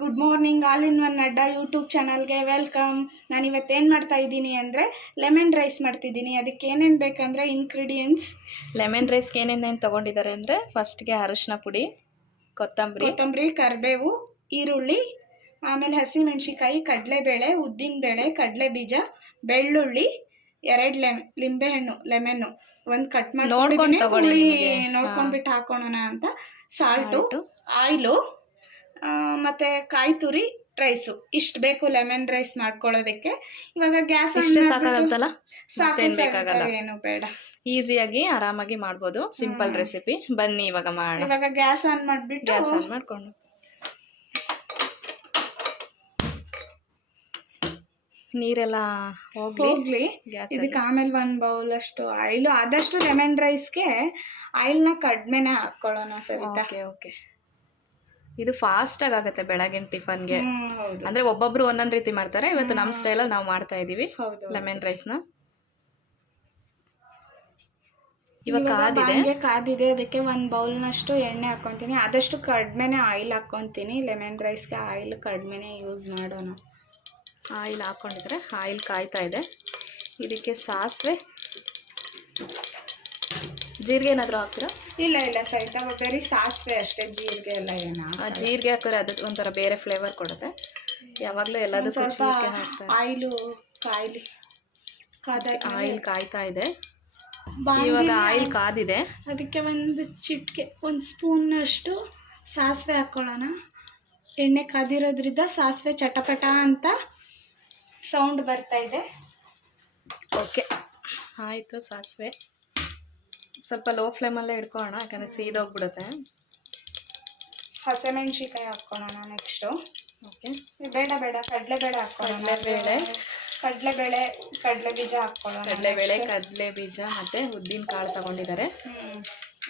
Good morning all in one ಅಡ್ಡ YouTube ಚಾನಲ್ಗೆ welcome ನಾನು ಇವತ್ತೇನು ಮಾಡ್ತಾ ಇದ್ದೀನಿ ಅಂದರೆ ಲೆಮನ್ ರೈಸ್ ಮಾಡ್ತಿದ್ದೀನಿ. ಅದಕ್ಕೆ ಏನೇನು ಬೇಕಂದರೆ ಇನ್ಗ್ರೀಡಿಯೆಂಟ್ಸ್ ಲೆಮನ್ ರೈಸ್ಗೆ ಏನೇನೇನು ತೊಗೊಂಡಿದ್ದಾರೆ ಅಂದರೆ ಫಸ್ಟ್ಗೆ ಅರಶಿನ ಪುಡಿ ಕೊತ್ತಂಬರಿ ಕೊತ್ತಂಬರಿ ಕರಿಬೇವು ಈರುಳ್ಳಿ ಆಮೇಲೆ ಹಸಿಮೆಣ್ಸಿಕಾಯಿ ಕಡಲೆಬೇಳೆ ಉದ್ದಿನಬೇಳೆ ಕಡಲೆ ಬೀಜ ಬೆಳ್ಳುಳ್ಳಿ ಎರಡು ಲೆಮ್ ಲಿಂಬೆಹಣ್ಣು ಲೆಮೆನ್ನು ಒಂದು ಕಟ್ ಮಾಡಿ ನೋಡ್ಕೊಂಡು. ನೋಡ್ಕೊಂಡ್ಬಿಟ್ಟು ಹಾಕೋಣ ಅಂತ. ಸಾಲ್ಟು. ಆಯಿಲು ಮತ್ತು ಕಾಯಿ ತುರಿ ರೈಸು ಇಷ್ಟು ಬೇಕು ಲೆಮನ್ ರೈಸ್ ಮಾಡ್ಕೊಳ್ಳೋದಕ್ಕೆ. ಇವಾಗ ಗ್ಯಾಸ್ ಸಾಕಾಗತ್ತಲ್ಲ? ಸಾಕು ಏನು ಬೇಡ. ಈಸಿಯಾಗಿ ಆರಾಮಾಗಿ ಮಾಡ್ಬೋದು. ಸಿಂಪಲ್ ರೆಸಿಪಿ ಬನ್ನಿ ಇವಾಗ ಮಾಡಿ ಇವಾಗ ಗ್ಯಾಸ್ ಆನ್ ಮಾಡಿಬಿಟ್ಟು ಗ್ಯಾಸ್ ಆನ್ ಮಾಡ್ಕೊಂಡು. ನೀರೆಲ್ಲ ಹೋಗ್ಲಿ. ಇದಕ್ಕೆ ಆಮೇಲೆ ಒನ್ ಬೌಲ್ ಅಷ್ಟು ಆಯಿಲು ಆದಷ್ಟು ಲೆಮನ್ ರೈಸ್ಗೆ ಆಯಿಲ್ನ ಕಡಿಮೆನೆ ಹಾಕ್ಕೊಳ್ಳೋಣ ಸರಿತಾ ಓಕೆ ಓಕೆ. ಇದು ಫಾಸ್ಟಾಗಿ ಆಗುತ್ತೆ ಬೆಳಗಿನ ಟಿಫನ್ಗೆ. ಗೆ ಅಂದ್ರೆ ಒಬ್ಬೊಬ್ರು ಒಂದೊಂದ್ ರೀತಿ ಮಾಡ್ತಾರೆ ಇವತ್ತು ನಮ್ಮ ಸ್ಟೈಲಲ್ಲಿ ನಾವು ಮಾಡ್ತಾ ಇದೀವಿ ಲೆಮನ್ ರೈಸ್ ಇವಾಗ ಇವಾಗ ಕಾದಿದೆ. ಕಾದಿದೆ ಅದಕ್ಕೆ ಒಂದು ಬೌಲ್ನಷ್ಟು ಎಣ್ಣೆ ಹಾಕೊಂತೀನಿ. ಆದಷ್ಟು ಕಡಿಮೆನೆ ಆಯಿಲ್ ಹಾಕೊಂತೀನಿ. ಲೆಮನ್ ರೈಸ್ಗೆ ಆಯಿಲ್ ಕಡಿಮೆನೆ ಯೂಸ್ ಮಾಡೋಣ. ಆಯಿಲ್ ಹಾಕೊಂಡಿದ್ರೆ ಆಯಿಲ್ ಕಾಯ್ತಾ ಇದೆ. ಇದಕ್ಕೆ ಸಾಸಿವೆ. ಜೀರಿಗೆ ಏನಾದರೂ ಹಾಕ್ತೀರಾ? ಇಲ್ಲ ಇಲ್ಲ ಸಹಿತ ಬರೀ ಸಾಸಿವೆ ಅಷ್ಟೇ ಜೀರಿಗೆ ಎಲ್ಲ ಏನು ಆ ಜೀರಿಗೆ ಹಾಕಿದ್ರೆ ಅದಕ್ಕೆ ಒಂಥರ ಬೇರೆ ಫ್ಲೇವರ್ ಕೊಡುತ್ತೆ. ಯಾವಾಗಲೂ ಎಲ್ಲದಕ್ಕೂ ಸ್ವಲ್ಪ ಆಯಿಲು ಕಾಯಿಲಿ ಕಾದ ಆಯಿಲ್ ಕಾಯ್ತಾ ಇದೆ. ಇವಾಗ ಆಯಿಲ್ ಕಾದಿದೆ. ಅದಕ್ಕೆ ಒಂದು ಚಿಟಿಕೆ ಒಂದು ಸ್ಪೂನ್ನಷ್ಟು ಸಾಸಿವೆ ಹಾಕ್ಕೊಳ್ಳೋಣ ಎಣ್ಣೆ ಕಾದಿರೋದ್ರಿಂದ ಸಾಸಿವೆ ಚಟಪಟ ಅಂತ ಸೌಂಡ್ ಬರ್ತಾ ಇದೆ. ಓಕೆ ಆಯಿತು ಸಾಸಿವೆ. ಸ್ವಲ್ಪ ಲೋ ಫ್ಲೇಮಲ್ಲೇ ಇಟ್ಕೊಳ್ಳೋಣ ಯಾಕಂದರೆ ಸೀದೋಗ್ಬಿಡುತ್ತೆ ಹಸಿಮೆಣ್ಸಿಕಾಯಿ ಹಾಕ್ಕೊಳ್ಳೋಣ ನೆಕ್ಸ್ಟು ಓಕೆ ಬೇಡ ಬೇಡ ಕಡಲೆಬೇಳೆ ಹಾಕ್ಕೊಳ್ಳೋಣ. ಕಡ್ಲೆಬೇಳೆ. ಕಡಲೆಬೇಳೆ ಕಡಲೆ ಬೀಜ ಹಾಕ್ಕೊಳ್ಳೋಣ ಕಡಲೆಬೇಳೆ ಕಡಲೆ ಬೀಜ ಮತ್ತು ಉದ್ದಿನ ಕಾಳು ತಗೊಂಡಿದ್ದಾರೆ.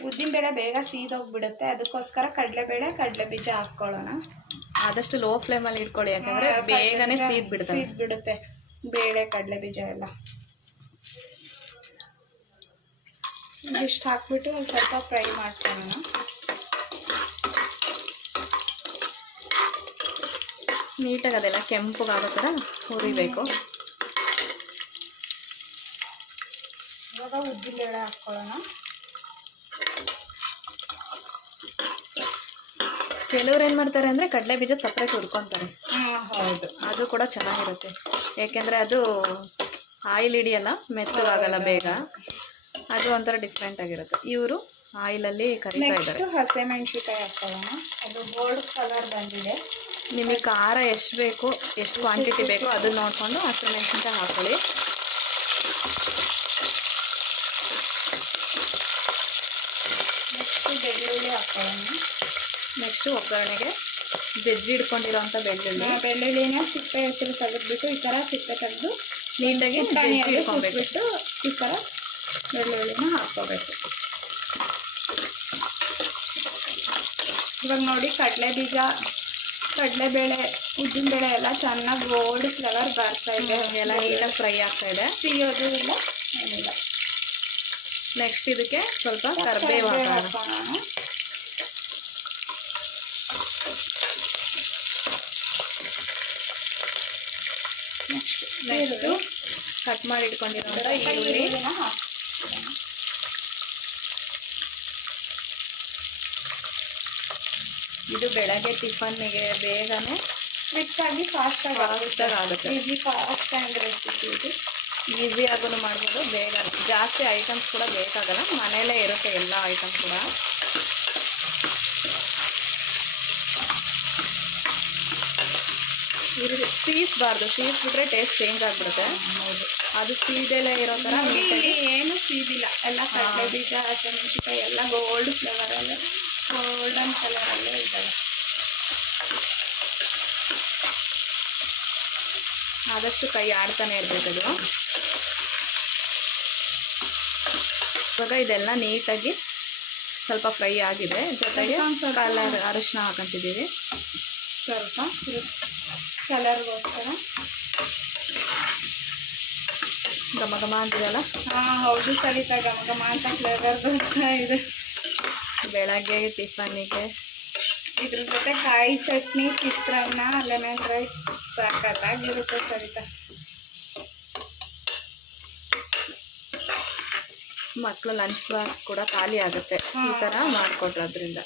ಉದ್ದಿನ ಬೇಳೆ ಬೇಗ ಸೀದೋಗ್ಬಿಡುತ್ತೆ ಅದಕ್ಕೋಸ್ಕರ ಕಡಲೆಬೇಳೆ ಕಡಲೆ ಬೀಜ ಹಾಕ್ಕೊಳ್ಳೋಣ. ಆದಷ್ಟು ಲೋ ಫ್ಲೇಮಲ್ಲಿ ಇಟ್ಕೊಳ್ಳಿ ಯಾಕಂದರೆ ಬೇಗನೆ ಸೀದ್ ಬಿಡುತ್ತೆ. ಬೇಳೆ ಕಡಲೆ ಬೀಜ ಎಲ್ಲ. ಇಷ್ಟು ಹಾಕ್ಬಿಟ್ಟು ಒಂದು ಸ್ವಲ್ಪ ಫ್ರೈ ಮಾಡ್ಕೊಳ್ಳೋಣ ನೀಟಾಗಿ ಅದೆಲ್ಲ ಕೆಂಪಗಾಗೋ ಥರ ಹುರಿಬೇಕು. ಇವಾಗ ಉದ್ದಿನಬೇಳೆ ಹಾಕ್ಕೊಳ್ಳೋಣ ಕೆಲವ್ರು ಏನು ಮಾಡ್ತಾರೆ ಅಂದರೆ ಕಡಲೆ ಬೀಜ ಸಪ್ರೇಟ್ ಹುರ್ಕೊತಾರೆ. ಹೌದು. ಅದು ಕೂಡ ಚೆನ್ನಾಗಿರುತ್ತೆ. ಏಕೆಂದರೆ ಅದು ಆಯಿಲ್ ಹಿಡಿಯಲ್ಲ ಮೆತ್ತಗಾಗಲ್ಲ ಬೇಗ. ಅದು ಒಂಥರ ಡಿಫ್ರೆಂಟ್ ಆಗಿರುತ್ತೆ. ಇವರು ಆಯಿಲಲ್ಲಿ ಕರಿತಾ ಇದ್ದಾರೆ. ಹಸಿಮೆಣ್ಸಿಕಾಯಿ ಹಾಕ್ಕೊಳ್ಳೋಣ. ಅದು ಗೋಲ್ಡ್ ಕಲರ್ ಬಂದಿದೆ. ನಿಮಗೆ ಖಾರ ಎಷ್ಟು ಬೇಕು ಎಷ್ಟು ಕ್ವಾಂಟಿಟಿ ಬೇಕೋ ಅದನ್ನ ನೋಡಿಕೊಂಡು ಹಸಿಮೆಣಸಿನ್ಕಾಯಿ ಹಾಕೊಳ್ಳಿ. ನೆಕ್ಸ್ಟು ಬೆಳ್ಳುಳ್ಳಿ ನೆಕ್ಸ್ಟು ಒಗ್ಗರಣೆಗೆ ಜಜ್ಜಿ ಇಟ್ಕೊಂಡಿರೋಂಥ ಬೆಳ್ಳುಳ್ಳಿ. ಬೆಳ್ಳುಳ್ಳಿನ ಸಿಪ್ಪೆ ಹೆಸರು ತೆಗೆದ್ಬಿಟ್ಟು ಈ ಥರ ಸಿಪ್ಪೆ ತೆಗೆದು ನೀಟಾಗಿ ಜಜ್ಜಿ ಈ ಥರ ಬೆಳ್ಳುಳ್ಳಿನ ಹಾಕ್ಕೋಬೇಕು. ಇವಾಗ ನೋಡಿ ಕಡಲೆ ಬೀಜ ಕಡಲೆಬೇಳೆ ಉದ್ದಿನಬೇಳೆ ಎಲ್ಲ ಚೆನ್ನಾಗಿ ಗೋಲ್ಡ್ ಫ್ಲವರ್ ಬರ್ತಾ ಇದೆ. ಎಲ್ಲ ನೀಟಾಗಿ ಫ್ರೈ ಆಗ್ತಾ ಇದೆ. ಸಿಗೋದು ಇಲ್ಲ ಏನಿಲ್ಲ. ನೆಕ್ಸ್ಟ್ ಇದಕ್ಕೆ ಸ್ವಲ್ಪ ಕರಿಬೇವು ಹಾಕೋಣ. ನೆಕ್ಸ್ಟ್ ನೆಕ್ಸ್ಟು ಕಟ್ ಮಾಡಿ ಇಟ್ಕೊಂಡಿರೋ ಈರುಳ್ಳಿ. ಈರುಳ್ಳಿನ ಇದು ಬೆಳಗ್ಗೆ ಟಿಫನ್ನಿಗೆ ಬೇಗನೆ ಕ್ವಿಕ್ ಆಗಿ ಫಾಸ್ಟ್ ಆಗಿ ಆಗುತ್ತೆ. ಈಸಿ ಫಾಸ್ಟ್ ಆ್ಯಂಡ್ ರೆಸಿಪಿ ಇದು. ಆಗೂ ಮಾಡ್ಬೋದು ಬೇಗ ಜಾಸ್ತಿ ಐಟಮ್ಸ್ ಕೂಡ ಬೇಕಾಗಲ್ಲ. ಮನೆಯಲ್ಲೇ ಇರುತ್ತೆ ಎಲ್ಲ ಐಟಮ್ ಕೂಡ. ಇದು ಸೀಸ್ಬಾರ್ದು ಸೀಸ್ಬಿಟ್ರೆ ಟೇಸ್ಟ್ ಚೇಂಜ್ ಆಗಿಬಿಡುತ್ತೆ. ಅದು ಸೀದೆಲ್ಲ ಇರೋ ಥರ ಇಲ್ಲಿ ಏನು ಸೀದಿಲ್ಲ ಎಲ್ಲ ಕಡಲೆ ಬೀಜ ಹಸಿಮೆಣಸಿಕಾಯಿ ಎಲ್ಲ ಗೋಲ್ಡ್ ಫ್ಲೇವರಲ್ಲೇ ಗೋಲ್ಡನ್ ಕಲರಲ್ಲೇ ಇದ್ದಾವೆ. ಆದಷ್ಟು ಕೈ ಆಡ್ತಾನೆ ಇರಬೇಕದು ಇವಾಗ ಇದೆಲ್ಲ ನೀಟಾಗಿ ಸ್ವಲ್ಪ ಫ್ರೈ ಆಗಿದೆ. ಜೊತೆಗೆ ಒಂದು ಸ್ವಲ್ಪ- ಕಲರ್ ಅರಿಶಿನ ಹಾಕೊಂತಿದ್ದೀವಿ. ಸ್ವಲ್ಪ. ಕಲರ್ಗೋಸ್ಕರ. ಘಮ ಘಮ ಅಂತಿದೆಯಲ್ಲ? ಹಾಂ ಹೌದು ಸರಿತಾ ಘಮ ಘಮ ಅಂತ ಫ್ಲೇವರ್ ಬರ್ತಾ ಇದೆ. ಬೆಳಗ್ಗೆ ಟಿಫನ್ನಿಗೆ. ಇದ್ರ ಜೊತೆ ಕಾಯಿ ಚಟ್ನಿ ಚಿತ್ರಾನ್ನ ಲೆಮನ್ ರೈಸ್ ಸಾಕತ್ತಾಗಿರುತ್ತೆ ಸರಿತಾ ಮಕ್ಕಳು ಲಂಚ್ ಬಾಕ್ಸ್ ಕೂಡ ಖಾಲಿ ಆಗುತ್ತೆ. ಈ ಥರ ಮಾಡಿಕೊಟ್ರು ಅದರಿಂದ.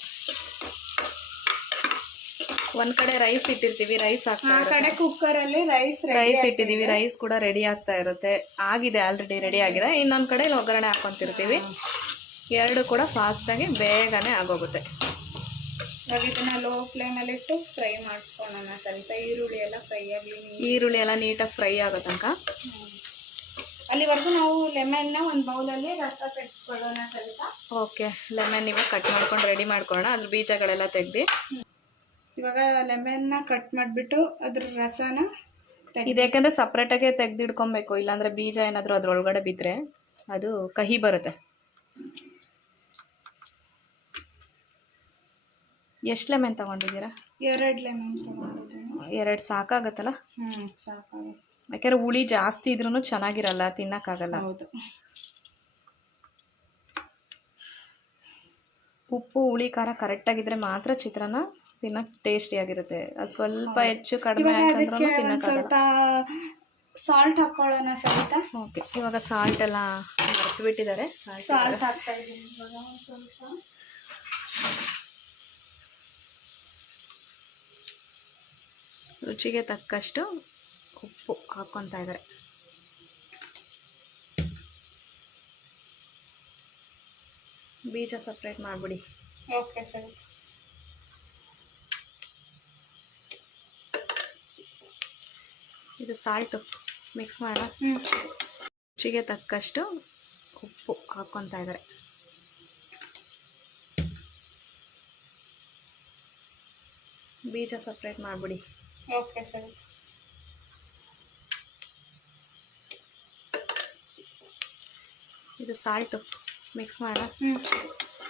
ಒಂದ್ ಕಡೆ ರೈಸ್ ಇಟ್ಟಿರ್ತೀವಿ ರೈಸ್ ಆ ಹಾಕ್ತಾ ಕಡೆ ಕುಕ್ಕರ್ ಅಲ್ಲಿ ರೈಸ್ ರೈಸ್ ಇಟ್ಟಿದೀವಿ ರೈಸ್ ಕೂಡ ರೆಡಿ ಆಗ್ತಾ ಇರುತ್ತೆ. ಆಗಿದೆ ಆಲ್ರೆಡಿ ರೆಡಿ ಆಗಿದೆ. ಇನ್ನೊಂದ್ ಕಡೆ ಇಲ್ಲಿ ಒಗ್ಗರಣೆ ಹಾಕೊಂತಿರ್ತೀವಿ. ಎರಡು ಕೂಡ ಫಾಸ್ಟಾಗಿ ಬೇಗನೆ ಆಗೋಗುತ್ತೆ. ಇವಾಗ ಇದನ್ನ ಲೋ ಫ್ಲೇಮಲ್ಲಿ ಇಟ್ಟು ಫ್ರೈ ಮಾಡ್ಕೊಳ್ಳೋಣ ಸ್ವಲ್ಪ ಈರುಳ್ಳಿ ಎಲ್ಲ ಫ್ರೈ ಆಗಲಿ ಈರುಳ್ಳಿ ಎಲ್ಲ ನೀಟಾಗಿ ಫ್ರೈ ಆಗೋ ತನಕ. ಅಲ್ಲಿವರೆಗೂ ನಾವು ಲೆಮನ್ನ ಒಂದು ಬೌಲಲ್ಲಿ ರಸ ತೆಗೆದುಕೊಳ್ಳೋಣ ಸ್ವಲ್ಪ. ಓಕೆ ಲೆಮನ್ ಇವಾಗ ಕಟ್ ಮಾಡ್ಕೊಂಡು ರೆಡಿ ಮಾಡ್ಕೊಳ್ಳೋಣ. ಅದ್ರ ಬೀಜಗಳೆಲ್ಲ ತೆಗ್ದು. ಇವಾಗ ಲೆಮನ್ನ ಕಟ್ ಮಾಡಿಬಿಟ್ಟು ಅದ್ರ ರಸನ ಇದು ಯಾಕಂದರೆ ಸಪ್ರೇಟಾಗೆ ತೆಗೆದಿಡ್ಕೊಬೇಕು ಇಲ್ಲಾಂದರೆ ಬೀಜ ಏನಾದರೂ ಅದರೊಳಗಡೆ ಬಿದ್ದರೆ ಅದು ಕಹಿ ಬರುತ್ತೆ. ಎಷ್ಟು ಲೆಮೆನ್ ತಗೊಂಡಿದ್ದೀರಾ? ಎರಡು ಲೆಮನ್ ತೊಗೊಂಡಿದ್ದೀನಿ. ಎರಡು ಸಾಕಾಗತ್ತಲ್ಲ? ಹ್ಞೂ ಸಾಕಾಗುತ್ತೆ. ಯಾಕಂದ್ರೆ ಹುಳಿ ಜಾಸ್ತಿ ಇದ್ರೂ ಚೆನ್ನಾಗಿರಲ್ಲ ತಿನ್ನೋಕ್ಕಾಗಲ್ಲ. ಹೌದು. ಉಪ್ಪು ಹುಳಿ ಖಾರ ಕರೆಕ್ಟಾಗಿದ್ದರೆ ಮಾತ್ರ ಚಿತ್ರಾನ್ನ ತಿನ್ನಕ್ಕೆ ಟೇಸ್ಟಿಯಾಗಿರುತ್ತೆ ಅದು ಸ್ವಲ್ಪ ಹೆಚ್ಚು ಕಡಿಮೆ ತಿನ್ನಕ್ಕಾಗಲ್ಲ. ಸಾಲ್ಟ್ ಹಾಕೊಳ್ಳೋಣ ಸಹಿತ ಓಕೆ ಇವಾಗ ಸಾಲ್ಟ್ ಎಲ್ಲ ಮರ್ತು ಬಿಟ್ಟಿದ್ದಾರೆ ಸಾಲ್ಟ್ ಸಾಲ್ಟ್ ಹಾಕ್ತಾ ಇದ್ದೀನಿ. ಇವಾಗ ಸ್ವಲ್ಪ. ರುಚಿಗೆ ತಕ್ಕಷ್ಟು ಉಪ್ಪು ಹಾಕ್ಕೊತಾ ಇದ್ದಾರೆ. ಬೀಜ ಸಪ್ರೇಟ್ ಮಾಡಿಬಿಡಿ. ಓಕೆ ಸರಿ ಇದು ಸಾಲ್ಟು. ಮಿಕ್ಸ್ ಮಾಡೋಣ ರುಚಿಗೆ ತಕ್ಕಷ್ಟು ಉಪ್ಪು ಹಾಕ್ಕೊತಾ ಇದ್ದಾರೆ. ಬೀಜ ಸಪ್ರೇಟ್ ಮಾಡಿಬಿಡಿ. ಓಕೆ ಸರ್ ಇದು ಸಾಲ್ಟು. ಮಿಕ್ಸ್ ಮಾಡೋಣ ಹ್ಞೂ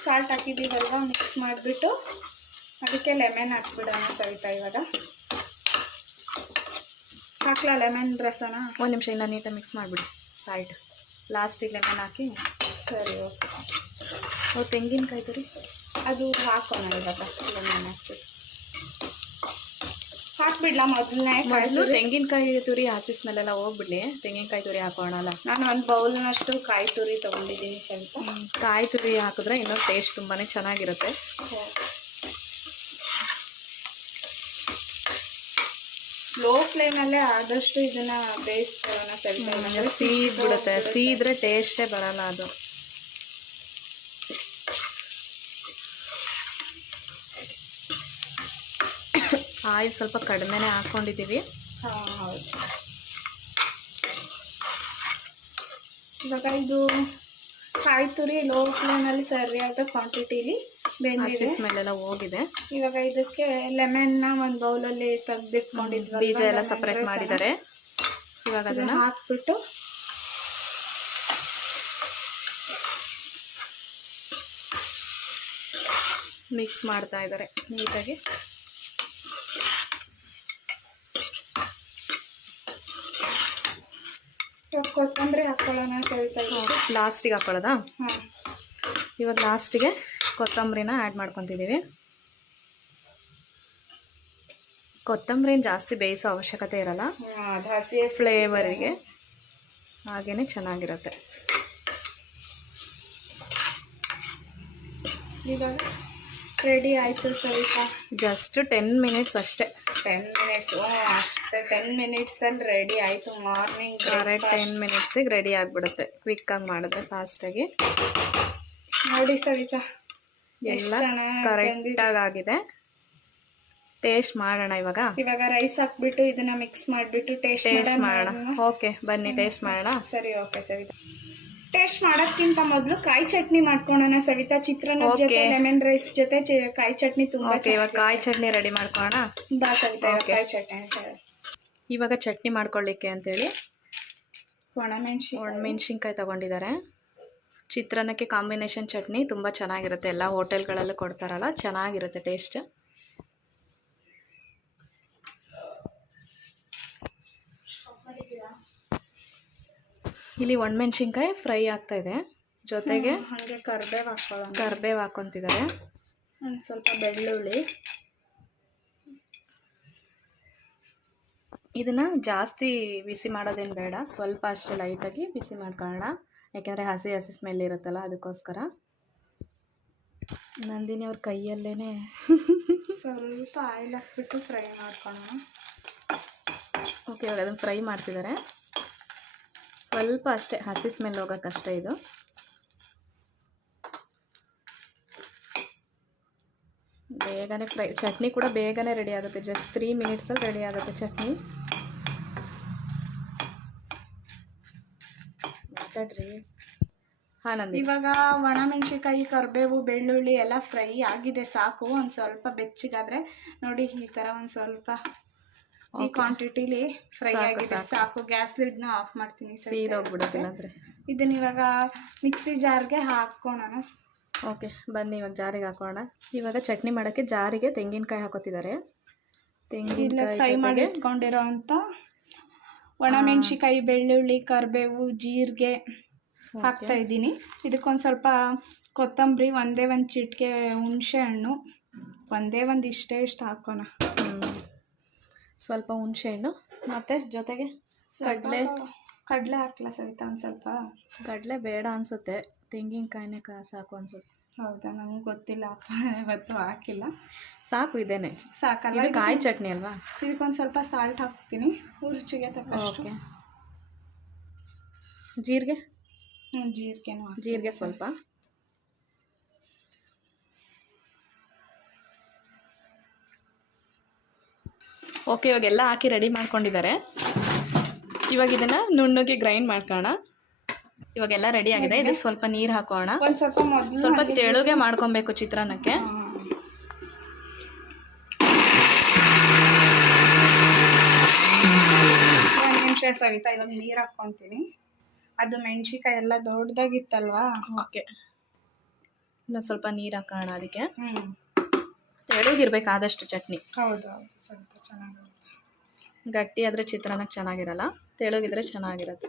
ಸಾಲ್ಟ್ ಹಾಕಿದ್ದೀವಲ್ವ? ಮಿಕ್ಸ್ ಮಾಡಿಬಿಟ್ಟು ಅದಕ್ಕೆ ಲೆಮೆನ್ ಹಾಕ್ಬಿಡೋಣ ಸ್ವಲ್ಪ ಇವಾಗ. ಹಾಕ್ಲಾ ಲೆಮನ್ ರಸನ? ಒಂದು ನಿಮಿಷ ಇನ್ನು ನೀಟಾಗಿ ಮಿಕ್ಸ್ ಮಾಡಿಬಿಡಿ. ಸಾಲ್ಟ್ ಲಾಸ್ಟಿಗೆ ಲೆಮನ್ ಹಾಕಿ. ಸರಿ ಓಕೆ ಓ ತೆಂಗಿನಕಾಯಿ ತುರಿ ಅದು ಹಾಕೋಣ ಇವಾಗ ಲೆಮನ್ ಹಾಕ್ಬಿಟ್ಟು ಹಾಕ್ಬಿಡ್ಲಾ ಮೊದಲನೇ ಮೊದಲು ತೆಂಗಿನಕಾಯಿ ತುರಿ ಹಸಿ ಸ್ಮೆಲ್ಲೆಲ್ಲ ಹೋಗ್ಬಿಡ್ಲಿ. ತೆಂಗಿನಕಾಯಿ ತುರಿ ಹಾಕೋಣಲ್ಲ. ನಾನು ಒಂದು ಬೌಲ್ನಷ್ಟು ಕಾಯಿ ತುರಿ ತೊಗೊಂಡಿದ್ದೀನಿ ಸ್ವಲ್ಪ. ಕಾಯಿ ತುರಿ ಹಾಕಿದ್ರೆ ಇನ್ನೊಂದು ಟೇಸ್ಟ್ ತುಂಬಾ ಚೆನ್ನಾಗಿರುತ್ತೆ. ಲೋ ಫ್ಲೇಮಲ್ಲೇ ಆದಷ್ಟು ಇದನ್ನ ಬೇಯಿಸ್ಕೊಳ್ಳೋಣ ಸ್ವಲ್ಪ ಸೀದ್ ಬಿಡುತ್ತೆ. ಸೀದ್ರೆ ಟೇಸ್ಟೇ ಬರಲ್ಲ ಅದು. ಆಯಿಲ್ ಸ್ವಲ್ಪ ಕಡಿಮೆನೇ ಹಾಕ್ಕೊಂಡಿದ್ದೀವಿ ಇವಾಗ ಇದು ಕಾಯಿ ತುರಿ ಲೋ ಫ್ಲೇಮಲ್ಲಿ ಸರಿಯಾದ ಕ್ವಾಂಟಿಟಿಲಿ ಹಸಿ ಸ್ಮೆಲ್ಲೆಲ್ಲ ಹೋಗಿದೆ. ಇವಾಗ ಇದಕ್ಕೆ ಲೆಮನ್ನ ಒಂದು ಬೌಲಲ್ಲಿ ತೆಗ್ದಿಟ್ಕೊಂಡಿದ್ವಿ ಬೀಜ ಎಲ್ಲ ಸಪ್ರೇಟ್ ಮಾಡಿದ್ದಾರೆ. ಇವಾಗ ಅದನ್ನ ಹಾಕ್ಬಿಟ್ಟು ಮಿಕ್ಸ್ ಮಾಡ್ತಾ ಇದ್ದಾರೆ ನೀಟಾಗಿ. ಕೊತ್ತಂಬರಿ ಹಾಕೊಳ್ಳೋಣ ಲಾಸ್ಟಿಗೆ ಹಾಕೊಳ್ಳೋದಾ? ಇವಾಗ ಲಾಸ್ಟಿಗೆ ಕೊತ್ತಂಬರಿನ ಆ್ಯಡ್ ಮಾಡ್ಕೊತಿದ್ದೀವಿ ಕೊತ್ತಂಬರಿನ ಜಾಸ್ತಿ ಬೇಯಿಸೋ ಅವಶ್ಯಕತೆ ಇರಲ್ಲ. ಹಸಿ ಫ್ಲೇವರಿಗೆ ಹಾಗೇ ಚೆನ್ನಾಗಿರುತ್ತೆ. ಈಗ ರೆಡಿ ಆಯಿತು ಸ್ವಲ್ಪ. ಜಸ್ಟ್ ಟೆನ್ ಮಿನಿಟ್ಸ್ ಅಷ್ಟೇ. ಟೆನ್ ಮಿನಿಟ್ಸ್ ಅಷ್ಟೇ. ಟೆನ್ ಮಿನಿಟ್ಸಲ್ಲಿ ರೆಡಿ ಆಯಿತು. ಮಾರ್ನಿಂಗ್ ಕರೆಕ್ಟ್ ಟೆನ್ ಮಿನಿಟ್ಸಿಗೆ ರೆಡಿ ಆಗಿಬಿಡುತ್ತೆ. ಕ್ವಿಕ್ಕಾಗಿ ಮಾಡಿದ್ರೆ ಫಾಸ್ಟಾಗಿ ನೋಡಿ ಸವಿತಾ. ಎಲ್ಲ ಕರೆಕ್ಟಾಗಿ ಆಗಿದೆ ಟೇಸ್ಟ್ ಮಾಡೋಣ ಇವಾಗ. ಇವಾಗ ರೈಸ್ ಹಾಕ್ಬಿಟ್ಟು ಇದನ್ನ ಮಿಕ್ಸ್ ಮಾಡ್ಬಿಟ್ಟು ಟೇಸ್ಟ್ ಟೇಸ್ಟ್ ಮಾಡೋಣ ಓಕೆ ಬನ್ನಿ ಟೇಸ್ಟ್ ಮಾಡೋಣ. ಸರಿ ಓಕೆ ಸವಿತಾ. ಟೇಸ್ಟ್ ಮಾಡೋಕ್ಕಿಂತ ಮೊದಲು ಕಾಯಿ ಚಟ್ನಿ ಮಾಡ್ಕೊಳೋಣ ಸವಿತಾ. ಚಿತ್ರಾನ್ನ ಜೊತೆ ಲೆಮನ್ ರೈಸ್ ಜೊತೆ ಕಾಯಿ ಚಟ್ನಿ ತುಂಬಾ ಓಕೆ ಇವಾಗ ಕಾಯಿ ಚಟ್ನಿ ರೆಡಿ ಮಾಡ್ಕೊಳ್ಳೋಣ ಬಾ ಸವಿತಾ. ಕಾಯಿ ಚಟ್ನಿ ಇವಾಗ ಚಟ್ನಿ ಮಾಡ್ಕೊಳ್ಳಿಕ್ಕೆ ಅಂತೇಳಿ ಒಣಮೆಣ್ಸಿನ್ ಒಣಮೆಣ್ಸಿನ್ಕಾಯಿ ತಗೊಂಡಿದ್ದಾರೆ. ಚಿತ್ರಾನ್ನಕ್ಕೆ ಕಾಂಬಿನೇಷನ್ ಚಟ್ನಿ ತುಂಬ ಚೆನ್ನಾಗಿರುತ್ತೆ. ಎಲ್ಲ ಹೋಟೆಲ್ಗಳಲ್ಲೂ ಕೊಡ್ತಾರಲ್ಲ ಚೆನ್ನಾಗಿರುತ್ತೆ ಟೇಸ್ಟ್ ಇಲ್ಲಿ ಒಣಮೆಣ್ಸಿನ್ಕಾಯಿ ಫ್ರೈ ಆಗ್ತಾ ಇದೆ. ಜೊತೆಗೆ ಹಾಗೆ ಕರ್ಬೇವ್ ಹಾಕೊಳ್ಳೋಣ ಕರ್ಬೇವು ಹಾಕೊತಿದ್ದಾರೆ ಒಂದು ಸ್ವಲ್ಪ ಬೆಳ್ಳುಳ್ಳಿ. ಇದನ್ನು ಜಾಸ್ತಿ ಬಿಸಿ ಮಾಡೋದೇನು ಬೇಡ ಸ್ವಲ್ಪ ಅಷ್ಟೇ ಲೈಟಾಗಿ ಬಿಸಿ ಮಾಡ್ಕೊಳ್ಳೋಣ. ಯಾಕೆಂದರೆ ಹಸಿ ಹಸಿ ಸ್ಮೆಲ್ ಇರುತ್ತಲ್ಲ ಅದಕ್ಕೋಸ್ಕರ. ನಂದಿನಿ ಅವ್ರ ಕೈಯಲ್ಲೇ ಸ್ವಲ್ಪ ಆಯಿಲ್ ಹಾಕ್ಬಿಟ್ಟು ಫ್ರೈ ಮಾಡ್ಕೊಳ್ಳೋಣ. ಓಕೆ ಇವಾಗ ಅದನ್ನು ಫ್ರೈ ಮಾಡ್ತಿದ್ದಾರೆ ಸ್ವಲ್ಪ ಅಷ್ಟೇ ಹಸಿ ಸ್ಮೆಲ್ ಹೋಗೋಕ್ಕಷ್ಟೇ ಇದು. ಬೇಗನೆ ಫ್ರೈ ಚಟ್ನಿ ಕೂಡ ಬೇಗನೆ ರೆಡಿ ಆಗುತ್ತೆ ಜಸ್ಟ್ ತ್ರೀ ಮಿನಿಟ್ಸಲ್ಲಿ ರೆಡಿ ಆಗುತ್ತೆ ಚಟ್ನಿ. ಹಾಂ ನಂದಿ. ಇವಾಗ ಒಣಮೆಣಸಿನ್ಕಾಯಿ ಕರಿಬೇವು ಬೆಳ್ಳುಳ್ಳಿ ಎಲ್ಲ ಫ್ರೈ ಆಗಿದೆ ಸಾಕು. ಒಂದು ಸ್ವಲ್ಪ ಬೆಚ್ಚಗಾದ್ರೆ ನೋಡಿ ಈ ಥರ ಒಂದು ಸ್ವಲ್ಪ ಈ ಕ್ವಾಂಟಿಟಿಲಿ ಫ್ರೈ ಆಗಿದೆ ಸಾಕು. ಗ್ಯಾಸ್ ಲಿಡ್ನ ಆಫ್ ಮಾಡ್ತೀನಿ ಅಂದರೆ ಇದನ್ನ ಇವಾಗ ಮಿಕ್ಸಿ ಜಾರ್ಗೆ ಹಾಕೋಣ ಓಕೆ ಬನ್ನಿ ಇವಾಗ ಜಾರಿಗೆ ಹಾಕೋಣ. ಇವಾಗ ಚಟ್ನಿ ಮಾಡೋಕ್ಕೆ ಜಾರಿಗೆ ತೆಂಗಿನಕಾಯಿ ಹಾಕೋತಿದ್ದಾರೆ. ತೆಂಗಿನ ಫ್ರೈ ಮಾಡಿ ಇಟ್ಕೊಂಡಿರೋ ಅಂತ ಒಣಮೆಣಸಿನ್ಕಾಯಿ ಬೆಳ್ಳುಳ್ಳಿ ಕರಿಬೇವು ಜೀರಿಗೆ ಹಾಕ್ತಾ ಇದ್ದೀನಿ. ಇದಕ್ಕೊಂದು ಸ್ವಲ್ಪ ಕೊತ್ತಂಬರಿ ಒಂದೇ ಒಂದು ಚಿಟಿಕೆ ಹುಣಸೆ ಹಣ್ಣು. ಒಂದೇ ಒಂದು ಇಷ್ಟೇ ಇಷ್ಟು ಹಾಕೋಣ. ಸ್ವಲ್ಪ ಹುಣಸೆಹಣ್ಣು ಮತ್ತು ಜೊತೆಗೆ ಕಡಲೆ. ಕಡಲೆ ಹಾಕ್ಲಾ ಸವಿತಾ ಒಂದು ಸ್ವಲ್ಪ? ಕಡಲೆ ಬೇಡ ಅನಿಸುತ್ತೆ. ತೆಂಗಿನಕಾಯಿನೇ ಕಾ ಸಾಕು ಅನ್ಸುತ್ತೆ. ಹೌದಾ? ನಮ್ಗೆ ಗೊತ್ತಿಲ್ಲ. ಅಪ್ಪ ಇವತ್ತು ಹಾಕಿಲ್ಲ. ಸಾಕು ಇದೇನೆ ಸಾಕಲ್ಲ ಇದು ಕಾಯಿ ಚಟ್ನಿ ಅಲ್ವಾ? ಇದಕ್ಕೊಂದು ಸ್ವಲ್ಪ ಸಾಲ್ಟ್ ಹಾಕ್ತೀನಿ. ರುಚಿಗೆ ತಕ್ಕಷ್ಟು. ಓಕೆ. ಜೀರಿಗೆ? ಹ್ಞೂ ಜೀರಿಗೆನೂ. ಜೀರಿಗೆ ಸ್ವಲ್ಪ. ಓಕೆ ಇವಾಗೆಲ್ಲ ಹಾಕಿ ರೆಡಿ ಮಾಡ್ಕೊಂಡಿದ್ದಾರೆ. ಇವಾಗ ಇದನ್ನು ನುಣ್ಣಗೆ ಗ್ರೈಂಡ್ ಮಾಡ್ಕೊಳ್ಳೋಣ. ಇವಾಗೆಲ್ಲ ರೆಡಿ ಆಗಿದೆ. ಇದಕ್ಕೆ ಸ್ವಲ್ಪ ನೀರು ಹಾಕೋಣ. ಒಂದು ಸ್ವಲ್ಪ ಸ್ವಲ್ಪ ತೆಳುಗೆ ಮಾಡ್ಕೊಬೇಕು ಚಿತ್ರಾನ್ನಕ್ಕೆ. ಒಂದು ನಿಮಿಷ ಸವಿತಾ ಇವಾಗ ನೀರು ಹಾಕ್ಕೊತೀನಿ. ಅದು ಮೆಣಸಿಕಾಯಿ ಎಲ್ಲ ದೊಡ್ಡದಾಗಿತ್ತಲ್ವಾ? ಓಕೆ. ಇನ್ನೊಂದು ಸ್ವಲ್ಪ ನೀರು ಹಾಕೋಣ ಅದಕ್ಕೆ. ಹ್ಞೂ ತೆಳುಗಿರ್ಬೇಕು ಆದಷ್ಟು ಚಟ್ನಿ. ಹೌದು ಹೌದು. ಸ್ವಲ್ಪ ಚೆನ್ನಾಗಿರುತ್ತೆ. ಗಟ್ಟಿ ಆದರೆ ಚಿತ್ರಾನ್ನಕ್ಕೆ ಚೆನ್ನಾಗಿರಲ್ಲ ತೆಳುಗಿದ್ರೆ ಚೆನ್ನಾಗಿರುತ್ತೆ.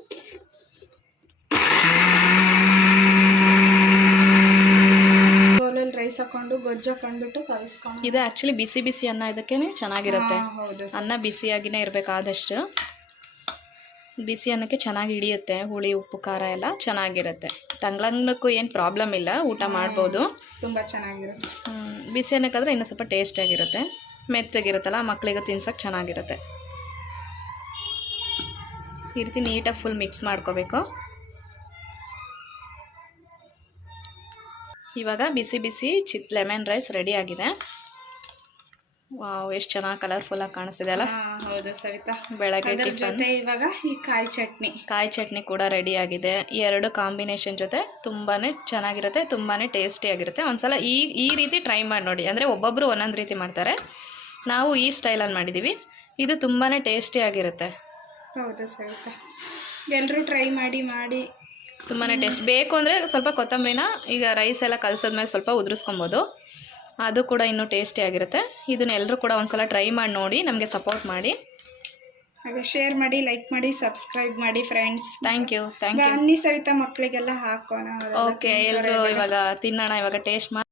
ಗೊಜ್ಜು ಹಾಕೊಂಡ್ಬಿಟ್ಟು ಕಲಿಸ್ಕೊಂಡು. ಇದು ಆ್ಯಕ್ಚುಲಿ ಬಿಸಿ ಬಿಸಿ ಅನ್ನ ಇದಕ್ಕೆ ಚೆನ್ನಾಗಿರುತ್ತೆ. ಹೌದು ಅನ್ನ ಬಿಸಿಯಾಗಿನೇ ಇರಬೇಕು ಆದಷ್ಟು. ಬಿಸಿ ಅನ್ನಕ್ಕೆ ಚೆನ್ನಾಗಿ ಹಿಡಿಯುತ್ತೆ. ಹುಳಿ ಉಪ್ಪು ಖಾರ ಎಲ್ಲ ಚೆನ್ನಾಗಿರುತ್ತೆ. ತಂಗ್ಳನ್ನಕ್ಕೂ ಏನು ಪ್ರಾಬ್ಲಮ್ ಇಲ್ಲ. ಊಟ ಮಾಡ್ಬೋದು. ತುಂಬ ಚೆನ್ನಾಗಿರುತ್ತೆ. ಹ್ಞೂ ಬಿಸಿ ಅನ್ನಕ್ಕಾದ್ರೆ ಇನ್ನೂ ಸ್ವಲ್ಪ ಟೇಸ್ಟಿಯಾಗಿರುತ್ತೆ ಮೆತ್ತಗಿರುತ್ತಲ್ಲ ಮಕ್ಕಳಿಗೆ ತಿನ್ಸೋಕ್ಕೆ ಚೆನ್ನಾಗಿರುತ್ತೆ. ಈ ರೀತಿ ನೀಟಾಗಿ ಫುಲ್ ಮಿಕ್ಸ್ ಮಾಡ್ಕೋಬೇಕು. ಇವಾಗ ಬಿಸಿ ಬಿಸಿ ಚಿತ್ ಲೆಮನ್ ರೈಸ್ ರೆಡಿ ಆಗಿದೆ. ವಾವ್ ಎಷ್ಟು ಚೆನ್ನಾಗಿ ಕಲರ್ಫುಲ್ಲಾಗಿ ಕಾಣಿಸ್ತಿದೆ ಅಲ್ಲ? ಹೌದು ಸವಿತಾ. ಬೆಳಗ್ಗೆ ಟಿಫನ್. ಜೊತೆ ಇವಾಗ ಈ ಕಾಯಿ ಚಟ್ನಿ. ಕಾಯಿ ಚಟ್ನಿ ಕೂಡ ರೆಡಿ ಆಗಿದೆ. ಈ ಎರಡು ಕಾಂಬಿನೇಷನ್ ಜೊತೆ ತುಂಬಾನೇ ಚೆನ್ನಾಗಿರುತ್ತೆ ತುಂಬಾನೇ ಟೇಸ್ಟಿ ಆಗಿರುತ್ತೆ. ಒಂದ್ಸಲ ಈ ಈ ರೀತಿ ಟ್ರೈ ಮಾಡಿ ನೋಡಿ. ಅಂದರೆ ಒಬ್ಬೊಬ್ಬರು ಒಂದೊಂದು ರೀತಿ ಮಾಡ್ತಾರೆ. ನಾವು ಈ ಸ್ಟೈಲಲ್ಲಿ ಮಾಡಿದ್ದೀವಿ ಇದು ತುಂಬಾನೇ ಟೇಸ್ಟಿ ಆಗಿರುತ್ತೆ. ಹೌದು ಸವಿತಾ. ಎಲ್ಲರೂ ಟ್ರೈ ಮಾಡಿ ಮಾಡಿ. ತುಂಬಾ ಟೇಸ್ಟ್ ಬೇಕು ಅಂದರೆ ಸ್ವಲ್ಪ ಕೊತ್ತಂಬರಿನ ಈಗ ರೈಸ್ ಎಲ್ಲ ಕಲಸಿದ್ಮೇಲೆ ಸ್ವಲ್ಪ ಉದುರಿಸ್ಕೊಬೋದು. ಅದು ಕೂಡ ಇನ್ನೂ ಟೇಸ್ಟಿಯಾಗಿರುತ್ತೆ ಇದನ್ನ ಎಲ್ಲರೂ ಕೂಡ ಒಂದ್ಸಲ ಟ್ರೈ ಮಾಡಿ ನೋಡಿ ನಮಗೆ ಸಪೋರ್ಟ್ ಮಾಡಿ. ಹಾಗೆ ಶೇರ್ ಮಾಡಿ ಲೈಕ್ ಮಾಡಿ ಸಬ್ಸ್ಕ್ರೈಬ್ ಮಾಡಿ friends thank you thank you ಅನ್ನಿ ಸವಿತ ಮಕ್ಕಳಿಗೆಲ್ಲ ಹಾಕೋಣ. ಓಕೆ. ಎಲ್ಲರೂ ಇವಾಗ. ತಿನ್ನೋಣ ಇವಾಗ ಟೇಸ್ಟ್ ಮಾಡಿ